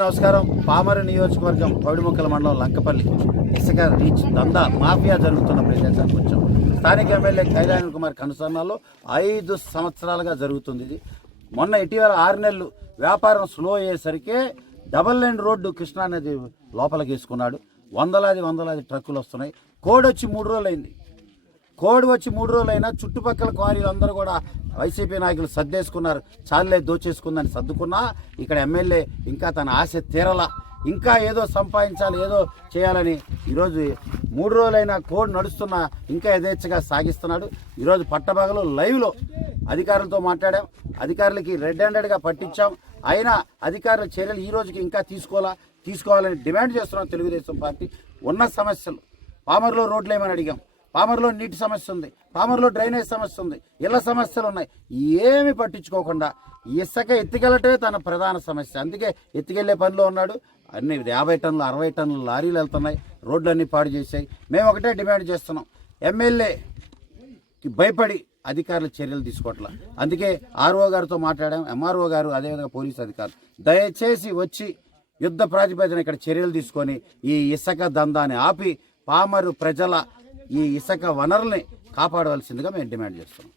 నమస్కారం. పామరు నియోజకవర్గం పౌడిముక్కల మండలం లంకపల్లి. ఇసుక రీచ్ దందా మాఫియా జరుగుతున్న ప్రదేశానికి వచ్చాం. స్థానిక ఎమ్మెల్యే కైలాన్ కుమార్ కనుసరణలో ఐదు సంవత్సరాలుగా జరుగుతుంది ఇది. మొన్న ఇటీవల ఆరు నెలలు వ్యాపారం స్లో అయ్యేసరికి డబల్ లైన్ రోడ్డు కృష్ణా నది లోపలికి వేసుకున్నాడు. వందలాది వందలాది ట్రక్కులు వస్తున్నాయి. కోడొచ్చి మూడు రోజులు అయింది కోడ్ వచ్చి మూడు రోజులైనా చుట్టుపక్కల క్వారీలు అందరూ కూడా వైసీపీ నాయకులు సర్దేసుకున్నారు. చాలే దోచేసుకుందని సర్దుకున్నా ఇక్కడ ఎమ్మెల్యే ఇంకా తన ఆశ తీరలా. ఇంకా ఏదో సంపాదించాలి ఏదో చేయాలని ఈరోజు మూడు రోజులైనా కోడ్ నడుస్తున్నా ఇంకా యథేచ్ఛగా సాగిస్తున్నాడు. ఈరోజు పట్టభాగలో లైవ్లో అధికారులతో మాట్లాడాం. అధికారులకి రెడ్ హ్యాండెడ్గా పట్టించాం. అయినా అధికారుల చర్యలు ఈ రోజుకి ఇంకా తీసుకోవాలా తీసుకోవాలని డిమాండ్ చేస్తున్నాం తెలుగుదేశం పార్టీ. ఉన్న సమస్యలు. పామర్లో రోడ్లు ఏమని అడిగాం. పామర్లో నీటి సమస్య ఉంది పామర్లో డ్రైనేజ్ సమస్య ఉంది ఇళ్ళ సమస్యలు ఉన్నాయి. ఏమి పట్టించుకోకుండా ఇసుక ఎత్తుకెళ్ళటమే తన ప్రధాన సమస్య. అందుకే ఎత్తికెళ్ళే పనిలో ఉన్నాడు. అన్ని యాభై టన్నులు అరవై టన్నులు లారీలు వెళ్తున్నాయి. రోడ్లన్నీ పాడు చేశాయి. మేము ఒకటే డిమాండ్ చేస్తున్నాం. ఎమ్మెల్యే భయపడి అధికారులు చర్యలు తీసుకోవట్లా. అందుకే ఆర్ఓ గారితో మాట్లాడాం. ఎంఆర్ఓ గారు అదేవిధంగా పోలీస్ అధికారులు. దయచేసి వచ్చి యుద్ధ ప్రాతిపదికన ఇక్కడ చర్యలు తీసుకొని ఈ ఇసుక దందాన్ని ఆపి పామరు ప్రజల ఈ ఇసుక వనరుల్ని కాపాడవలసిందిగా మేము డిమాండ్ చేస్తున్నాం.